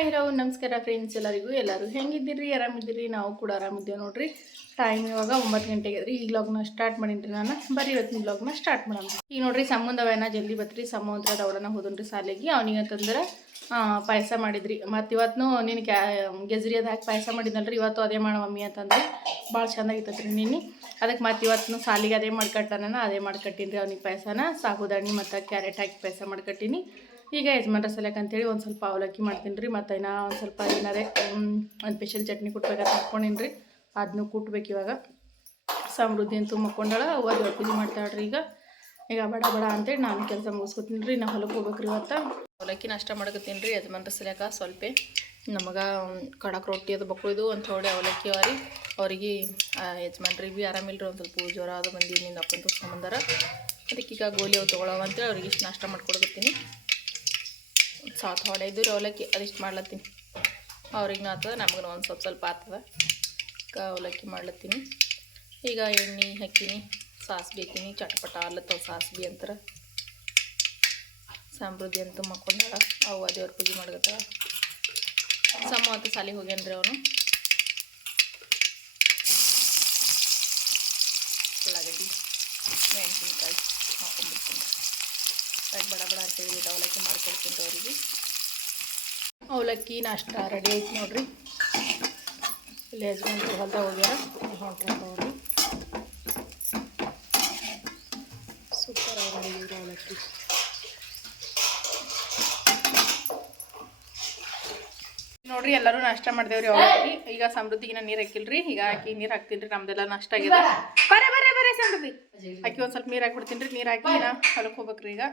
Hi hello ನಮಸ್ಕಾರ friends ಎಲ್ಲರಿಗೂ. ಎಲ್ಲರೂ ಹೆಂಗಿದ್ದೀರಿ? ಆರಾಮಿದ್ದೀರಿ? ನಾವು ಕೂಡ ಆರಾಮಿದ್ದೇವೆ ನೋಡ್ರಿ. ಟೈಮ್ ಇವಾಗ ಒಂಬತ್ತು ಗಂಟೆಗೆ ರೀ ಈ ಬ್ಲಾಗ್ನ ಸ್ಟಾರ್ಟ್ ಮಾಡೀನಿ ನಾನು. ಬರೀ ಇವತ್ತಿನ ಬ್ಲಾಗ್ನ ಸ್ಟಾರ್ಟ್ ಮಾಡೋಣ. ಈಗ ನೋಡ್ರಿ ಸಂಬಂಧವೇನ ಜಲ್ದಿ ಬತ್ರಿ. ಸಮುದ್ರದ ಅವರನ್ನ ಹೋದನ್ರಿ ಸಾಲಿಗೆ ಅವನಿಗೆ ಅಂತಂದ್ರೆ ಪಾಯಸ ಮಾಡಿದ್ರಿ. ಮತ್ತು ಇವತ್ತು ನೀನು ಕ್ಯಾ ಗೆಜ್ರಿ ಅದು ಹಾಕಿ ಪಾಯಸ ಮಾಡಿದ್ನಲ್ರಿ. ಇವತ್ತು ಅದೇ ಮಾಡ ಮಮ್ಮಿ ಅಂತಂದ್ರೆ. ಭಾಳ ಚೆನ್ನಾಗಿತ್ತತ್ರಿ ನೀನು ಅದಕ್ಕೆ ಮತ್ತು ಇವತ್ತು ಸಾಲಿಗೆ ಅದೇ ಮಾಡ್ಕೊಟ್ಟಾನ ಅದೇ ಮಾಡ್ಕಟ್ಟೀನಿ ರೀ ಅವ್ನಿಗೆ ಪಾಯಸನ. ಸಾಬುದಾಣಿ ಮತ್ತು ಕ್ಯಾರೆಟ್ ಹಾಕಿ ಪಾಯಸ ಮಾಡ್ಕೊಟ್ಟಿನಿ. ಈಗ ಯಜಮಾನ್ರ ಸಲಕ್ಕೆ ಅಂತೇಳಿ ಒಂದು ಸ್ವಲ್ಪ ಅವಲಕ್ಕಿ ಮಾಡ್ತೀನಿ ರೀ ಮತ್ತು ಇನ್ನೂ ಒಂದು ಸ್ವಲ್ಪ ಏನಾರೇ ಒಂದು ಸ್ಪೆಷಲ್ ಚಟ್ನಿ ಕುಟ್ಬೇಕಂತ ಹಾಕ್ಕೊಂಡಿನಿ ರೀ ಅದನ್ನೂ ಕುಟ್ಬೇಕು ಇವಾಗ. ಸಮೃದ್ಧಿ ಅಂತೂ ಮಕ್ಕೊಂಡಾಳ, ಅವ್ವ ಪೂಜೆ ಮಾಡ್ತಾಳ್ರಿ ಈಗ. ಈಗ ಬಡ ಬಡ ಅಂತೇಳಿ ನಾನು ಕೆಲಸ ಮುಗಿಸ್ಕೊತೀನಿ ರೀ ನಾ ಹೊಲಕ್ಕೆ ಹೋಗ್ಬೇಕು ರೀ ಇವತ್ತು. ಅವಲಕ್ಕಿ ನಾಷ್ಟ ಮಾಡಕತ್ತೀನಿ ರೀ ಯಜಮಾನ್ರ ಸಲಕ ಸ್ವಲ್ಪ. ನಮಗೆ ಕಡಕ್ ರೊಟ್ಟಿ ಅದು ಬಕ್ಕಳಿದು ಒಂದು ಥೋಡೆ ಅವಲಕ್ಕಿ ಅವ ರೀ ಅವ್ರಿಗೆ ಯಜಮಾನ್ರಿಗೆ ಭೀ ಆರಾಮಿಲ್ಲ ರೀ ಒಂದು ಸ್ವಲ್ಪ ಜ್ವರ ಅದು ಬಂದು ನಿನ್ನ ಅಪ್ಪನ ತೋರಿಸ್ಕೊಂಬಂದಾರ ಅದಕ್ಕೆ ಈಗ ಗೋಲಿ ಅವು ತೊಗೊಳವ ಅಂತೇಳಿ ಅವ್ರಿಗೆ ಇಷ್ಟು ನಾಷ್ಟ ಮಾಡ್ಕೊಡ್ತೀನಿ ಸಾತ್ ಹೊಡೆ ಇದ್ದು ರೀ ಅವಲಕ್ಕಿ ಅದಿಷ್ಟು ಮಾಡ್ಲತ್ತೀನಿ. ಅವ್ರಿಗೂ ಆತದ ನಮಗೂ ಒಂದು ಸ್ವಲ್ಪ ಸ್ವಲ್ಪ ಆಗ್ತದ ಅವಲಕ್ಕಿ ಮಾಡ್ಲತ್ತೀನಿ. ಈಗ ಎಣ್ಣೆ ಹಾಕೀನಿ ಸಾಸ್ಬಿ ಹಾಕೀನಿ ಚಟ್ಪಟ ಅಲ್ಲತ್ತವ ಸಾಸ್ಬಿ ಅಂತಾರೆ. ಸಮೃದ್ಧಿ ಅಂತ ಮಕ್ಕೊಂಡಾಳ. ಅವು ದೇವ್ರ ಪೂಜೆ ಮಾಡ್ಗತ್ತಾಳ ಸಮ ಅಂತ ಸಾಲಿಗೆ ಹೋಗ್ಯಾನ್ರಿ ಅವನು. ಉಳ್ಳಾಗಡ್ಡಿ, ಮೆಣಸಿನ್ಕಾಯಿ ಹಾಕೊಂಡ್ಬಿಡ್ತೀನಿ ಯಾಕೆ ಬಡ ಬಡ ಅಂತೇಳಿ ಅವಲಕ್ಕಿ ಮಾಡ್ಕೊಡ್ತೀನಿ ಅವರಿಗೆ ಅವಲಕ್ಕಿ ನಾಷ್ಟ ರೆಡಿ ಐತಿ ನೋಡ್ರಿ. ಇಲ್ಲಿ ಯಜಮಾನ್ ಹೊಲ್ದಾಗ ಹೋಗ್ಯಾರ. ಹೊಂಟ್ರಿ ಅವ್ರಿ. ಸೂಪರ್ ಮಾಡಿದೀವಿ ಅವಲಕ್ಕಿ. ನೋಡ್ರಿ ಎಲ್ಲರೂ ನಾಷ್ಟ ಮಾಡ್ದೇವ್ರಿ ಅವಲಕ್ಕಿ. ಈಗ ಸಮೃದ್ಧಿಗೆ ನಾನು ನೀರು ಹಾಕಿಲ್ರಿ. ಈಗ ಹಾಕಿ ನೀರು ಹಾಕ್ತೀನಿ ರೀ ನಮ್ದೆಲ್ಲ ನಾಷ್ಟ ಆಗಿದೆ. ಬರೇ ಬರೇ ಬರೇ ಸಮೃದ್ಧಿ. ಹಾಕಿ ಒಂದು ಸ್ವಲ್ಪ ನೀರು ಹಾಕ್ಬಿಡ್ತೀನಿ ರೀ ನೀರು ಹಾಕಿ ನಾ ಹೊಲಕ್ಕೆ ಹೋಗ್ಬೇಕ್ರಿ ಈಗ.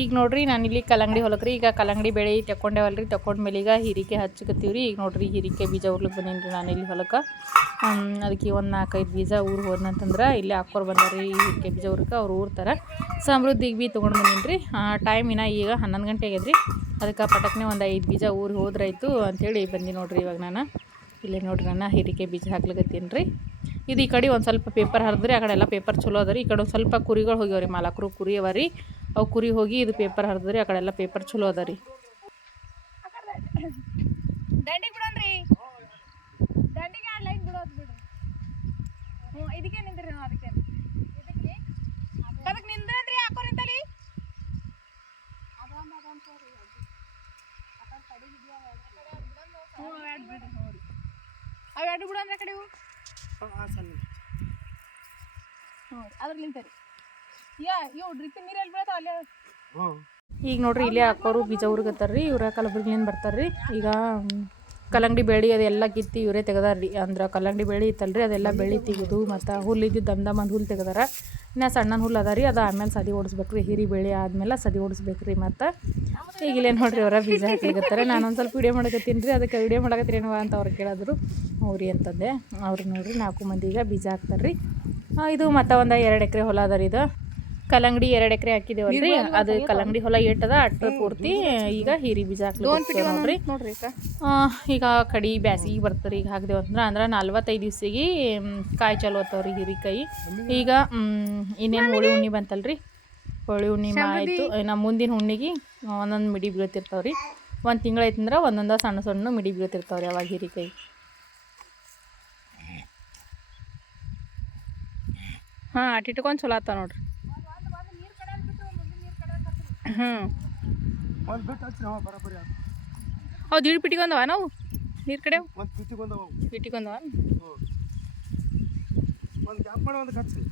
ಈಗ ನೋಡ್ರಿ, ನಾನು ಇಲ್ಲಿ ಕಲ್ಲಂಗಡಿ ಹೊಲಕ್ರಿ, ಈಗ ಕಲ್ಲಂಗಡಿ ಬೆಳೆ ತಕೊಂಡೇವಲ್ರಿ ತಕೊಂಡ್ಮೇಲೆ ಈಗ ಹೀರಿಕೆ ಹಚ್ಚಕತ್ತೀವ್ರಿ ಈಗ ನೋಡ್ರಿ, ಹೀರಿಕೆ ಬೀಜ ಉರ್ಲಿಕ್ಕೆ ಬಂದೀನಿ ನಾನು ಇಲ್ಲಿ ಹೊಲಕ್ಕೆ. ಅದಕ್ಕೆ ಒಂದು ನಾಲ್ಕೈದು ಬೀಜ ಊರು ಹೋದ್ನಂತಂದ್ರೆ ಇಲ್ಲಿ ಹಾಕೋರು ಬಂದಾರಿ ಹೀರಿಕೆ ಬೀಜ ಊರಕ್ಕೆ, ಅವ್ರು ಊರ್ತಾರೆ ಸಮೃದ್ಧಿಗೆ ಬಿ ತೊಗೊಂಡು ಬಂದೀನಿ ರೀ ಟೈಮ್ ಇನ್ನ ಈಗ ಹನ್ನೊಂದು ಗಂಟೆ ಆಗ್ಯದ್ರಿ. ಅದಕ್ಕೆ ಪಟಕ್ನೆ ಒಂದು ಐದು ಬೀಜ ಊರು ಹೋದ್ರಾಯ್ತು ಅಂಥೇಳಿ ಬಂದು ನೋಡ್ರಿ ಇವಾಗ ನಾನು. ಇಲ್ಲೇ ನೋಡ್ರಿ ನಾನು ಹೀರಿಕೆ ಬೀಜ ಹಾಕ್ಲಿಕ್ಕತ್ತೀನಿ ರೀ ಇದು ಈ ಕಡೆ ಒಂದು ಸ್ವಲ್ಪ ಪೇಪರ್ ಹರಿದ್ರಿ, ಆ ಕಡೆ ಎಲ್ಲ ಪೇಪರ್ ಚಲೋ ಅದ ರೀ. ಈ ಕಡೆ ಒಂದು ಸ್ವಲ್ಪ ಕುರಿಗಳು ಹೋಗ್ಯಾವ ರೀ ಮಾಲಕರು ಕುರಿ ಅವ ರೀ. ಅವು ಕುರಿ ಹೋಗಿ ಇದು ಪೇಪರ್ ಹರಿದ್ರಿ ಆ ಕಡೆ ಎಲ್ಲ ಪೇಪರ್ ಚಲೋ ಅದ ರೀ. ದಂಡಿಗೆ ಬಿಡೋನ್ರಿ ದಂಡಿಗೆ ಆ ಲೈನ್ ಬಿಡೋದು ಬಿಡು ಹ್ಞೂ ಇದಕ್ಕೆ ನಿಂದ್ರಿ ನಾವು ಅದಕ್ಕೆ. ಇದಕ್ಕೆ? ಅದಕ್ಕೆ ನಿಂದ್ರನ್ರಿ ಹಾಕೋ ನಿಂತಲಿ ಹ್ಞೂ ಎರಡು ಬಿಡ್ರಿ ಹ್ಞೂ ರೀ. ಅವು ಎರಡು ಬಿಡು ಆ ಕಡೆ ಹ್ಞೂ ಅದ್ರ ನಿಂತರಿ. ಈಗ ನೋಡ್ರಿ ಇಲ್ಲೇ ಹಾಕೋರು ಬೀಜ ಊರ್ಗತ್ತಾರ ಇವರ ಕಲಬುರ್ಗಿಲಿಂದ ಬರ್ತಾರೆ ರೀ ಈಗ ಕಲ್ಲಂಗಡಿ ಬೆಳೆ ಅದೆಲ್ಲ ಕಿತ್ತಿ ಇವರೇ ತೆಗದಾರ್ರಿ. ಅಂದ್ರೆ ಕಲ್ಲಂಗಡಿ ಬೆಳೆ ಇತ್ತಲ್ರಿ, ಅದೆಲ್ಲ ಬೆಳೆ ತೆಗೆದು ಮತ್ತು ಹುಲ್ಲು ಇದ್ದಿದ್ದು ದಮ್ ದಮ್ ಅಂದ್ ಹುಲ್ಲು ತೆಗೆದಾರ. ಇನ್ನು ಸಣ್ಣ ಹುಲ್ಲು ಅದ ಅದು ಆಮೇಲೆ ಸದಿ ಓಡಿಸ್ಬೇಕ್ರಿ, ಹಿರಿ ಬೆಳೆ ಆದಮೇಲೆ ಸದಿ ಓಡಿಸ್ಬೇಕ್ರಿ ಮತ್ತು. ಈಗ ಇಲ್ಲೇ ನೋಡ್ರಿ ಅವರ ಬೀಜ ಹಾಕ್ಲಿಕತ್ತಾರೆ ನಾನು ಒಂದು ಸ್ವಲ್ಪ ವಿಡಿಯೋ ಮಾಡಕತ್ತೀನಿ ರೀ, ಅದಕ್ಕೆ ವಿಡಿಯೋ ಮಾಡಕತ್ತೀರೇನವ ಅಂತ ಅವ್ರು ಕೇಳಿದ್ರು. ಅವ್ರಿ ಅಂತಂದೆ. ಅವ್ರು ನೋಡ್ರಿ ನಾಲ್ಕು ಮಂದಿ ಈಗ ಬೀಜ ಹಾಕ್ತಾರ್ರಿ. ಇದು ಮತ್ತು ಒಂದು ಎರಡು ಎಕರೆ ಹೊಲ ಅದ ಇದು. ಕಲ್ಲಂಗಡಿ ಎರಡು ಎಕರೆ ಹಾಕಿದೇವಲ್ರಿ. ಅದು ಕಲ್ಲಂಗಡಿ ಹೊಲ ಏಟದ ಅಟ್ರ ಪೂರ್ತಿ ಈಗ ಹೀರಿ ಬೀಜ ಹಾಕ್ಲಿಕ್ಕೆ ನೋಡ್ರಿ ಈಗ ಕಡಿ ಬ್ಯಾಸಿಗೆ ಬರ್ತಾರೆ ಈಗ ಹಾಕ್ದೇವು ಅಂದ್ರೆ ಅಂದ್ರೆ ನಲ್ವತ್ತೈದು ದಿವ್ಸಿಗೆ ಕಾಯಿ ಚಲೋ ಆತವ್ರಿ ಹೀರಿಕಾಯಿ ಈಗ ಇನ್ನೇನು ಹೋಳಿ ಹುಣ್ಣಿ ಬಂತಲ್ರಿ? ಹೋಳಿ ಉಣ್ಣಿ ಆಯಿತು ನಮ್ಮ ಮುಂದಿನ ಹುಣ್ಣಿಗೆ ಒಂದೊಂದು ಮಿಡಿ ಬೀಳ್ತಿರ್ತಾವ್ರಿ. ಒಂದು ಆಯ್ತಂದ್ರೆ ಒಂದೊಂದು ಸಣ್ಣ ಸಣ್ಣ ಮಿಡಿ ಬೀಳ್ತಿರ್ತಾವ್ರಿ ಅವಾಗ ಹೀರಿಕಾಯಿ ಹಾಂ ಅಟ್ಟಿಟ್ಕೊಂಡು ಚಲೋ ಆತ ನೋಡ್ರಿ. ಹ್ಞೂ ಒಂದು ಬಿಟ್ಟು ಹಚ್ಚಿ ನಾವು ಬರೋಬ್ಬರಿ ಆತು. ಅವು ದೀಡ್ ಪಿಟಿಗೊಂದವ ನಾವು? ನೀರು ಕಡೆ ಒಂದು ಅವು. ಪಿಟಿಗೊಂದವ ಹ್ಞೂ ಒಂದು ಕ್ಯಾಂಪ್ ಮಾಡಿ ಒಂದು ಹಚ್ಚಿ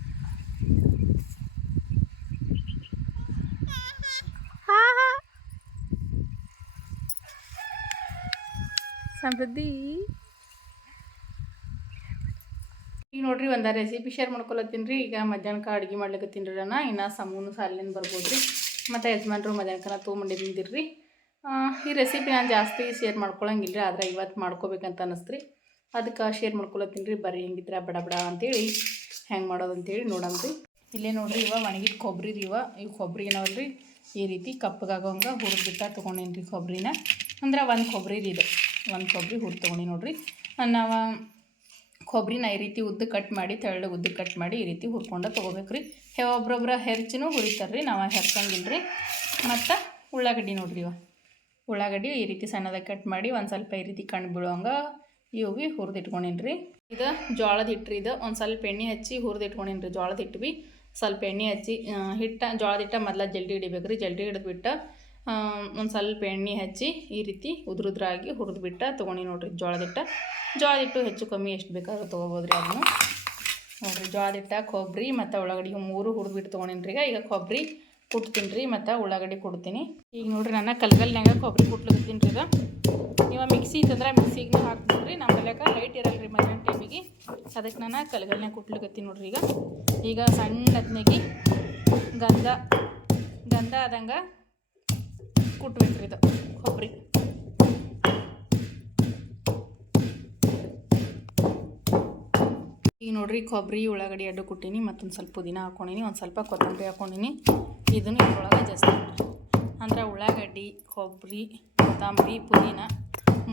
ಸಮೃದ್ಧಿ ಈಗ ನೋಡ್ರಿ ಒಂದು ರೆಸಿಪಿ ಶೇರ್ ಮಾಡ್ಕೊಳತ್ತೀನಿ ರೀ. ಈಗ ಮಧ್ಯಾಹ್ನಕ್ಕೆ ಅಡುಗೆ ಮಾಡ್ಲಿಕ್ಕೆ ತಿನ್ರಿ ನಾನು ಇನ್ನು ಸಮೂನು ಸಾಲಿನ ಬರ್ಬೋದು ರೀ ಮತ್ತು ಯಜಮಾನ್ರು ಮಧ್ಯಾಹ್ನ ತೊಗೊಂಬಂದಿದ್ದೀನಿ ರೀ ಈ ರೆಸಿಪಿ ನಾನು ಜಾಸ್ತಿ ಶೇರ್ ಮಾಡ್ಕೊಳಂಗಿಲ್ಲ ರೀ ಆದರೆ ಇವತ್ತು ಮಾಡ್ಕೋಬೇಕಂತ ಅನ್ನಿಸ್ತು ರೀ ಅದಕ್ಕೆ ಶೇರ್ ಮಾಡ್ಕೊಳತ್ತೀನಿ ರೀ ಬರೀ ಹೆಂಗಿದ್ರೆ ಬಡ ಬಡ ಅಂತೇಳಿ ಹೆಂಗೆ ಮಾಡೋದು ಅಂತೇಳಿ ನೋಡೋಣ ರೀ ಇಲ್ಲೇ ನೋಡ್ರಿ ಇವ ಒಣಗಿದ ಕೊಬ್ಬರಿ ರೀ ಇವ ಈ ಕೊಬ್ಬರಿ ಏನವಲ್ರಿ? ಈ ರೀತಿ ಕಪ್ಪಗಾಗೋಂಗೆ ಹುರಿದ್ಬಿಟ್ಟ ತೊಗೊಂಡೇನಿ ರೀ ಕೊಬ್ಬರಿನ ಅಂದ್ರೆ ಒಂದು ಕೊಬ್ಬರಿ ರೀ ಇದು. ಒಂದು ಕೊಬ್ಬರಿ ಹುರಿದು ತೊಗೊಂಡಿ ನೋಡ್ರಿ. ನಾವು ಕೊಬ್ಬರಿನ ಈ ರೀತಿ ಉದ್ದು ಕಟ್ ಮಾಡಿ, ತೆಳ್ಳಗೆ ಉದ್ದು ಕಟ್ ಮಾಡಿ ಈ ರೀತಿ ಹುರ್ಕೊಂಡು ತೊಗೋಬೇಕು ರೀ ಹೇ, ಒಬ್ರೊಬ್ರ ಹೆರ್ಚಿನೂ ಹುರಿತಾರೆ ರೀ ನಾವು ಹೆರ್ಸಂಗಿಲ್ಲ ರೀ ಮತ್ತು ಉಳ್ಳಾಗಡ್ಡಿ ನೋಡ್ರಿ ಇವ. ಉಳ್ಳಾಗಡ್ಡಿ ಈ ರೀತಿ ಸಣ್ಣದಾಗಿ ಕಟ್ ಮಾಡಿ ಒಂದು ಸ್ವಲ್ಪ ಈ ರೀತಿ ಕಣ್ಣು ಬೀಳುವಂಗೆ ಇವು ಹುರಿದಿಟ್ಕೊಂಡಿನಿ ರೀ ಇದು ಜೋಳದ ಹಿಟ್ಟು ರೀ ಇದು. ಒಂದು ಸ್ವಲ್ಪ ಎಣ್ಣೆ ಹಚ್ಚಿ ಹುರಿದಿಟ್ಕೊಂಡಿನಿ ರೀ ಜೋಳದ ಹಿಟ್ಟು ಭೀ ಸ್ವಲ್ಪ ಎಣ್ಣೆ ಹಚ್ಚಿ ಹಿಟ್ಟು, ಜೋಳದ ಹಿಟ್ಟ ಮೊದಲ ಜಲ್ದಿ ಹಿಡಿಬೇಕು ರೀ ಜಲ್ದಿ ಹಿಡಿದ್ಬಿಟ್ಟು ಒಂದು ಸ್ವಲ್ಪ ಎಣ್ಣೆ ಹಚ್ಚಿ ಈ ರೀತಿ ಉದ್ರುದ್ರಾಗಿ ಹುರಿದ್ಬಿಟ್ಟು ತೊಗೊಂಡು ನೋಡ್ರಿ ಜೋಳದಿಟ್ಟ. ಜೋಳದಿಟ್ಟು ಹೆಚ್ಚು ಕಮ್ಮಿ ಎಷ್ಟು ಬೇಕಾದ್ರೂ ತೊಗೋಬೋದು ರೀ ಅದನ್ನು. ನೋಡಿರಿ ಜೋಳದಿಟ್ಟ ಕೊಬ್ಬರಿ ಮತ್ತು ಉಳ್ಳಾಗಡ್ಡಿ ಮೂರು ಹುರಿದ್ಬಿಟ್ಟು ತೊಗೊಂಡಿನಿ ಈಗ ಈಗ ಕೊಬ್ಬರಿ ಕುಟ್ತೀನಿ ರೀ ಮತ್ತು ಉಳ್ಳಾಗಡ್ಡಿ ಕೊಡ್ತೀನಿ ಈಗ ನೋಡ್ರಿ ನಾನು ಕಲ್ಗಲ್ನಾಗ ಕೊಬ್ಬರಿ ಕುಟ್ಲತ್ತೀನಿ ರೀ ಈಗ. ನೀವು ಮಿಕ್ಸಿ ಇತ್ತಂದ್ರೆ ಮಿಕ್ಸಿಗೆ ಹಾಕ್ಬಿಡ್ರಿ. ನಮ್ಮ ಕಲ್ಯಾಕ ಲೈಟ್ ಇರಲ್ಲ ರೀ ಮಧ್ಯಾಹ್ನ ಟೈಮಿಗೆ ಅದಕ್ಕೆ ನಾನು ಕಲ್ಗಲ್ನಾಗ ಕುಟ್ಲಿಕತ್ತೀನಿ ನೋಡ್ರಿ ಈಗ. ಈಗ ಸಣ್ಣ ಹತ್ನೆಗೆ ಗಂಧ ಗಂಧ ಆದಂಗೆ ಕುಟ್ಬೇಕ್ರಿ ಇದು. ಕೊಬ್ಬರಿ ಈಗ ನೋಡ್ರಿ ಕೊಬ್ಬರಿ ಉಳ್ಳಾಗಡ್ಡಿ ಅಡ್ಡು ಕುಟ್ಟೀನಿ, ಮತ್ತೊಂದು ಸ್ವಲ್ಪ ಪುದೀನ ಹಾಕೊಂಡಿನಿ, ಒಂದು ಸ್ವಲ್ಪ ಕೊತ್ತಂಬರಿ ಹಾಕೊಂಡಿನಿ. ಇದನ್ನು ಇದ್ರೊಳಗೆ ಜಾಸ್ತಿ ಅಂದ್ರೆ ಉಳ್ಳಾಗಡ್ಡಿ ಕೊಬ್ಬರಿ ಕೊತ್ತಂಬರಿ, ಪುದೀನ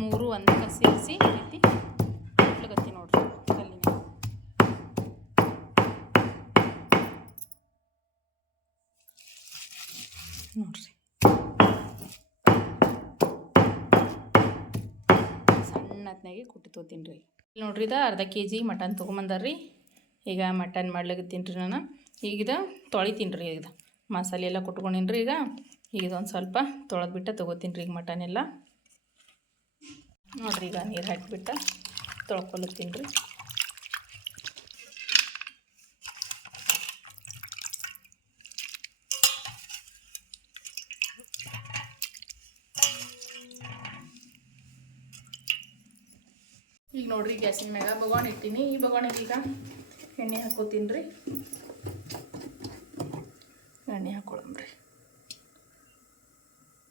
ಮೂರು ಒಂದಕ್ಕೆ ಸೇರಿಸಿ ರೀತಿ ಕುಟ್ಲಗತ್ತಿ ನೋಡ್ರಿ ಕಲ್ಲಿನ ನೋಡ್ರಿ ಸಣ್ಣ ಹೊತ್ನಾಗೆ ಕುಟ್ಟಿ ತೊಗೋತೀನಿ ರೀ. ನೋಡ್ರಿ ಇದು ಅರ್ಧ ಕೆ ಜಿ ಮಟನ್ ತೊಗೊಂಬಂದಾರ್ರಿ ಈಗ ಮಟನ್ ಮಾಡ್ಲಿಕತ್ತೀನಿ ರೀ ನಾನು. ಈಗಿದ ತೊಳಿತೀನಿ ರೀ ಈಗ. ಮಸಾಲೆ ಎಲ್ಲ ಕುಟ್ಕೊಂಡಿನಿ ರೀ ಈಗ. ಈಗ ಇದೊಂದು ಸ್ವಲ್ಪ ತೊಳೆದ್ಬಿಟ್ಟು ತೊಗೋತೀನಿ ರೀ ಈಗ ಮಟನ್ ಎಲ್ಲ. ನೋಡ್ರಿ ಈಗ ನೀರು ಹಾಕಿಬಿಟ್ಟು ತೊಳ್ಕೊಳತ್ತೀನಿ ರೀ. ನೋಡ್ರಿ ಗ್ಯಾಸಿನ ಮ್ಯಾಗ. ಬಗೋಣ ಇಟ್ಟೀನಿ. ಈ ಬಗೋಣಿಗೆ ಈಗ ಎಣ್ಣೆ ಹಾಕೋತೀನಿ ರೀ. ಎಣ್ಣೆ ರೀ.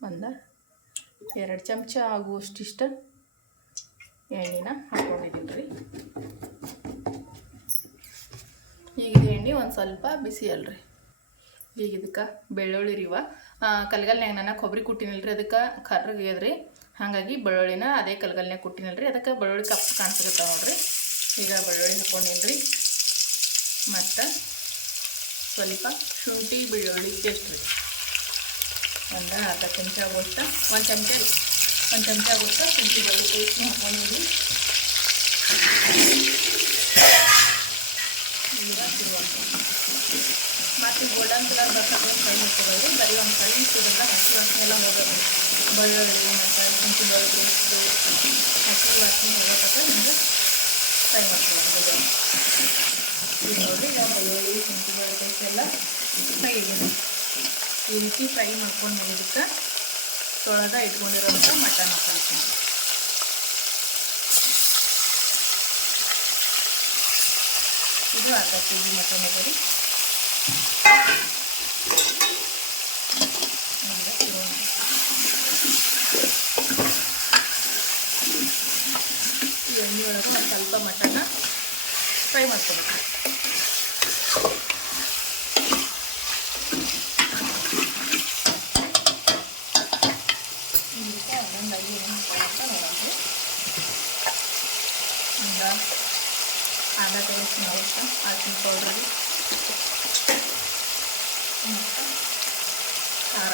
ಬಂದ? ಎರಡು ಚಮಚ ಆಗುವಷ್ಟಿಷ್ಟ ಎಣ್ಣೆನ ಹಾಕೊಂಡಿದ್ದೀನಿ ರೀ. ಈಗ ಎಣ್ಣೆ ಒಂದು ಸ್ವಲ್ಪ ಬಿಸಿ ಅಲ್ರಿ ಈಗ ಇದಕ್ಕೆ ಬೆಳ್ಳುಳ್ಳಿ ರೀವ ಕಲ್ಗಲ್ನ್ಯಾಗ ನಾನು ಕೊಬ್ಬರಿ ಕುಟ್ಟಿನಲ್ರಿ ಅದಕ್ಕೆ ಕರ್ರಗ್ಯದ್ರಿ ಹಾಗಾಗಿ ಬೆಳ್ಳುಳ್ಳಿನ ಅದೇ ಕಲ್ಗಲ್ನ್ಯಾಗ ಕುಟ್ಟಿನಲ್ರಿ. ಅದಕ್ಕೆ ಬೆಳ್ಳುಳ್ಳಿ ಕಪ್ಪು ಕಾಣಿಸ್ಕೊತಾವ ನೋಡ್ರಿ. ಈಗ ಬೆಳ್ಳುಳ್ಳಿ ಹಾಕೊಂಡಿನ್ರಿ. ಮತ್ತು ಸ್ವಲ್ಪ ಶುಂಠಿ ಬೆಳ್ಳುಳ್ಳಿ ಪೇಸ್ಟ್ ರೀ ಒಂದು ಅರ್ಧ ಚಮಚ ಆಗುವಷ್ಟು, ಒಂದು ಚಮಚ ರೀ. ಒಂದು ಚಮಚ ಆಗುವಷ್ಟು ಶುಂಠಿ ಬೆಳ್ಳುಳ್ಳಿ ಪೇಸ್ಟ್ನ ಈಗ ಮತ್ತು ಗೋಲ್ಡನ್ ಕಲರ್ ಬರ್ತದೆ ಫ್ರೈ ಮಾಡ್ಕೋಬೋದು ಬರೀ ಒಂದು ಫ್ರೈ ಇಟ್ಟಿದ್ರೆ ಹಸಿ ಎಲ್ಲ ಹೋಗೋದು ಬೆಳ್ಳುಳ್ಳಿ ಮತ್ತು ಶುಂಠಿ ಬೆಳ್ಳುಳ್ಳಿ ಹಸಿ ವಾಸನೆ ಹೋಗೋತಕ್ಕ ನಿಮ್ಗೆ ಫ್ರೈ ಮಾಡ್ಕೊಳ್ಳೋದು ಈಗ ನೋಡಿರಿ ಈಗ ಬೆಳ್ಳುಳ್ಳಿ ಶುಂಠಿ ಬೆಳ್ಳುಳ್ಳಿ ಪೇಸ್ಟ್ ಫ್ರೈ ಆಗಿದೆ ಈ ರೀತಿ ಫ್ರೈ ಮಾಡ್ಕೊಂಡು ಇದಕ್ಕೆ ತೊಳೆದ ಇಟ್ಕೊಂಡಿರೋಂಥ ಮಟನ್ ಹಾಕೊಳ್ತೀನಿ ಇದು ಅರ್ಧ ಕೆ ಜಿ ಮಟನ್ ಇದೆ ರೀ ಹಂಗೆ ಇರೋಣ. ಈ ಎಣ್ಣೆ ಒಳಗೆ ಒಂದು ಸ್ವಲ್ಪ ಮಟನ್ನ ಫ್ರೈ ಮಾಡ್ಕೊಬೇಕು ಇದಕ್ಕೆ ಒಂದೊಂದು ಐದು ಎಣ್ಣೆ ಹಾಕೊಳ್ಳೋಂತ ನೋಡೋಣ ಒಂದು ಅರ್ಧ ಟೇಬಲ್ ಸ್ಪೂನ್ ಆಗುತ್ತೆ ಅರ್ಶಿನ ಪೌಡ್ರಿ ಮತ್ತು ಖಾರ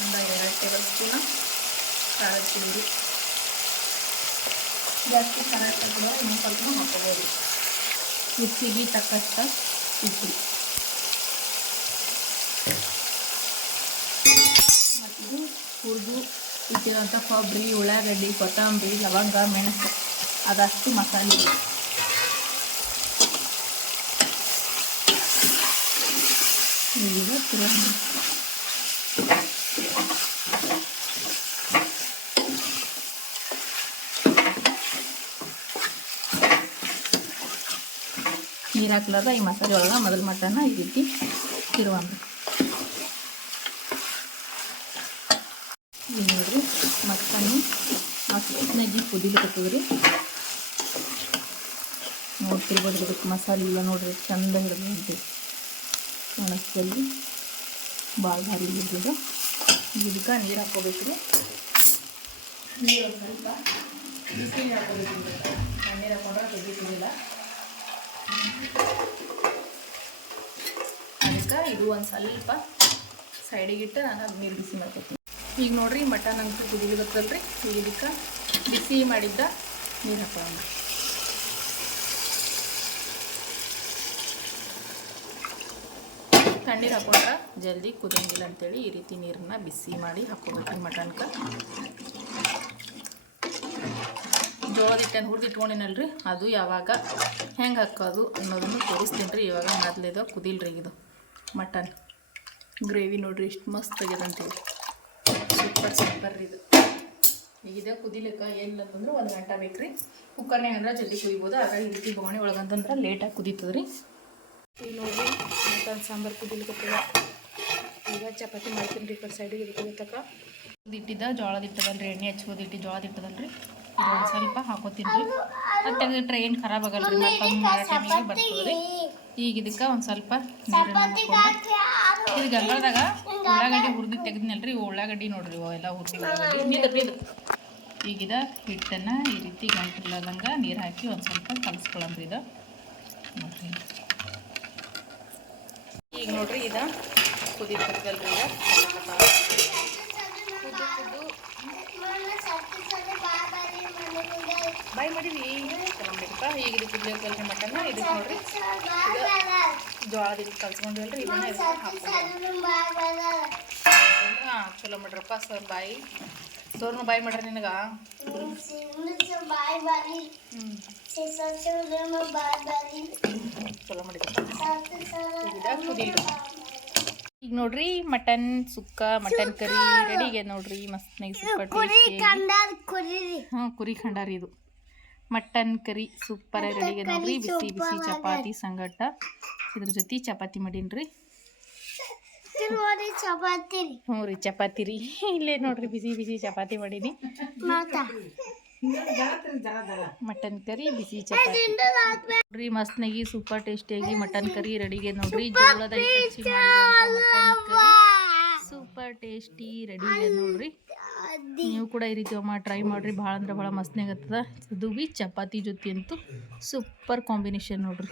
ಒಂದು ಎರಡು ಟೇಬಲ್ ಸ್ಪೂನ ಖಾರದ ಪುಡಿ ಜಾಸ್ತಿ ಖಾರ ಕೂಡ ಇನ್ನೂ ಸ್ವಲ್ಪ ಹಾಕೋಬೋದು ರುಚಿಗೆ ತಕ್ಕಷ್ಟ ಉಪ್ಪು. ಮತ್ತು ಹುರಿದು ಇಟ್ಟಿರೋಂಥ ಕೊಬ್ಬರಿ, ಉಳ್ಳಾಗಡ್ಡಿ, ಕೊತ್ತಂಬರಿ, ಲವಂಗ, ಮೆಣಸು, ಅದಷ್ಟು ಮಸಾಲೆ. ಈಗ ತಿರುಗಿ ನೀರು ಹಾಕ್ಲಾರ್ದ ಈ ಮಸಾಲೆ ಒಳಗೆ ಮೊದಲು ಮಟನ ಈ ರೀತಿ ತಿರುವಂಬ ಈಗ ನೋಡ್ರಿ ಮಟನ್ನು ಹಾಕಿ ಕುದಿಲಿಕತ್ತದ ರೀ ನೋಡ್ತಿರ್ಬೋದು ಇದಕ್ಕೆ ಮಸಾಲೆ ಇಲ್ಲ ನೋಡ್ರಿ, ಚಂದ ಹಿಡಿದು ಒಣಸಲ್ಲಿ ಭಾಳ ಭಾರಿ ಹಿಡಿದು ಇದಕ್ಕೆ ನೀರು ಹಾಕೋಬೇಕು ರೀ ನೀರು ಸ್ವಲ್ಪ ಬಿಸಿ ನೀರು ಹಾಕೋಬೇಕು ನೀರು ಹಾಕೊಂಡ್ರೆ ತೆಗಿತಿಲ್ಲ ಅದಕ್ಕೆ ಇದು ಒಂದು ಸ್ವಲ್ಪ ಸೈಡಿಗಿಟ್ಟು ನಾನು ಅದು ನೀರು ಬಿಸಿ ಮಾಡ್ಕೊತೀನಿ. ಈಗ ನೋಡ್ರಿ, ಮಟನ್ ಅಂತೂ ಕುದಿಲಿಗತ್ತಲ್ರಿ ಈಗ ಇದಕ್ಕೆ ಬಿಸಿ ಮಾಡಿದ್ದ ನೀರು ಹಾಕೋಣ ತಣ್ಣೀರು ಹಾಕೊಂಡ್ರೆ ಜಲ್ದಿ ಕುದಿಯಂಗಿಲ್ಲ ಅಂತೇಳಿ ಈ ರೀತಿ ನೀರನ್ನ ಬಿಸಿ ಮಾಡಿ ಹಾಕೋಬೇಕು ಮಟನ್ಗೆ ಜೋಳದ ಹಿಟ್ಟನ್ನು ಇಟ್ಕೊಂಡಿನಲ್ರಿ? ಅದು ಯಾವಾಗ ಹೆಂಗೆ ಹಾಕೋದು ಅನ್ನೋದನ್ನು ತೋರಿಸ್ತೀನಿ ರೀ ಇವಾಗ ಮೊದಲಿದ ಕುದಿಲ್ರಿ ಇದು ಮಟನ್. ಗ್ರೇವಿ ನೋಡ್ರಿ ಇಷ್ಟು ಮಸ್ತ್ ಆಗ್ಯದಂತೀವಿ ಸೂಪರ್ ಸೂಪರ್ ರೀ ಇದು. ಈಗ ಇದೆ ಕುದಿಲಿಕ್ಕೆ ಅಂತಂದ್ರೆ ಒಂದು ಗಂಟೆ ಬೇಕು ರೀ ಕುಕ್ಕರ್ನಾಗ ಅಂದ್ರೆ ಜಲ್ದಿ ಕುದಿಬೋದು. ಆಗ ಈ ರೀತಿ ಒಳಗೆ ಒಳಗಂತಂದ್ರೆ ಲೇಟಾಗಿ ಕುದೀತದೆ ರೀ ಈಗ ನೋಡ್ರಿ, ಮಟನ್, ಸಾಂಬಾರು ಕುದಿಲಿಕ್ಕೆ ಈಗ ಚಪಾತಿ ಮಾಡ್ತೀನಿ ರೀ ಕಡೆ ಸೈಡಿಗೆ ಇಟ್ಕೋಬೇಕಕ್ಕ ಇಟ್ಟಿದ್ದ ಜೋಳದ ರೀ ಎಣ್ಣೆ ಹಚ್ಬೋದು ಇಟ್ಟು ಜೋಳದ ಇಟ್ಟದಲ್ರಿ. ಇದು ಒಂದು ಸ್ವಲ್ಪ ಹಾಕೋತೀನಿ ರೀ ಅದು ತೆಗೆದಿಟ್ರೆ ಏನು ಖರಾಬ್ ಆಗಲ್ಲ ರೀ ಮತ್ತೆ ಮಾಡೋ ಟೈಮಿಗೆ ಬರ್ತದೆ ರೀ ಈಗ ಇದಕ್ಕೆ ಒಂದು ಸ್ವಲ್ಪ ನೀರನ್ನು ಹಾಕೊಂಡು ಇದು ಗಂಗಳದಾಗ ಉಳ್ಳಾಗಡ್ಡಿ ಹುರಿದು ತೆಗೆದ್ನಲ್ರಿ ಉಳ್ಳಾಗಡ್ಡಿ ನೋಡ್ರಿ ಎಲ್ಲ ಹುರಿದು ಉಳ್ಳಾಗಡ್ಡಿ. ಈಗಿದ ಹಿಟ್ಟನ್ನು ಈ ರೀತಿ ಗಂಟಿಲ್ಲದಂಗೆ ನೀರು ಹಾಕಿ ಒಂದು ಸ್ವಲ್ಪ ಕಲಿಸ್ಕೊಳಂಬ್ರಿ ಇದು. ನೋಡ್ರಿ. ಈಗ ನೋಡ್ರಿ ಕುದಿ ಕುದಿತಲ್ರಿ ಈಗ ಈಗ ಇದು ಕುದಿಯೋಕಲ್ರಿ ಮಟನ್ ಇದಕ್ಕೆ ನೋಡ್ರಿ. ಇದು ಜೋಳದ ಇದಕ್ಕೆ ಕಲ್ಸ್ಕೊಂಡಿವಲ್ರಿ ಇದನ್ನ ಇದಕ್ಕೆ ಹಾಕೊಂಡು ಹಾಂ ಚಲೋ ಮಾಡ್ರಪ್ಪ ಸರ್ ಬಾಯಿ. ಸೋರ್ನ ಬಾಯಿ ಮಾಡ್ರಿ ನಿನಗ. ಚಲೋ ಮಾಡಿದ್ರಿ. ಈಗ ನೋಡ್ರಿ ಮಟನ್ ಸುಕ್ಕ ಮಟನ್ ಕರಿ ರೆಡಿಗೆ ನೋಡ್ರಿ ಮಸ್ತ್ ಹ್ಞೂ ಕುರಿ ಖಂಡಾರಿ ಇದು. ಮಟನ್ ಕರಿ ಸೂಪರ್ ರೆಡಿ ಆಗಿದೆ ನೋಡ್ರಿ ಬಿಸಿ ಬಿಸಿ ಚಪಾತಿ ಸಂಗಟ. ಇದ್ರ ಜೊತೆ ಚಪಾತಿ ಮಾಡೀನ್ರಿ ಚಪಾತಿ ಹ್ಞೂ ರೀ ಚಪಾತಿ ರೀ. ಇಲ್ಲೇ ನೋಡ್ರಿ ಬಿಸಿ ಬಿಸಿ ಚಪಾತಿ ಮಾಡೀನಿ. ಮಟನ್ ಕರಿ ಬಿಸಿ ಚಪಾತಿ. ನೋಡ್ರಿ ಮಸ್ತ್ನಾಗಿ ಸೂಪರ್ ಟೇಸ್ಟಿಯಾಗಿ ಮಟನ್ ಕರಿ ರೆಡಿಗೆ ನೋಡ್ರಿ. ಜೋಳದ ಸೂಪರ್ ಟೇಸ್ಟಿ ರೆಡಿ ಇದೆ ನೋಡ್ರಿ. ನೀವು ಕೂಡ ಈ ರೀತಿ ಒಮ್ಮ ಟ್ರೈ ಮಾಡ್ರಿ. ಭಾಳ ಅಂದ್ರೆ ಭಾಳ ಮಸ್ತ್ನಾಗತ್ತದ ಅದು ಬಿ ಚಪಾತಿ ಜೊತೆ ಅಂತೂ ಸೂಪರ್ ಕಾಂಬಿನೇಷನ್ ನೋಡ್ರಿ.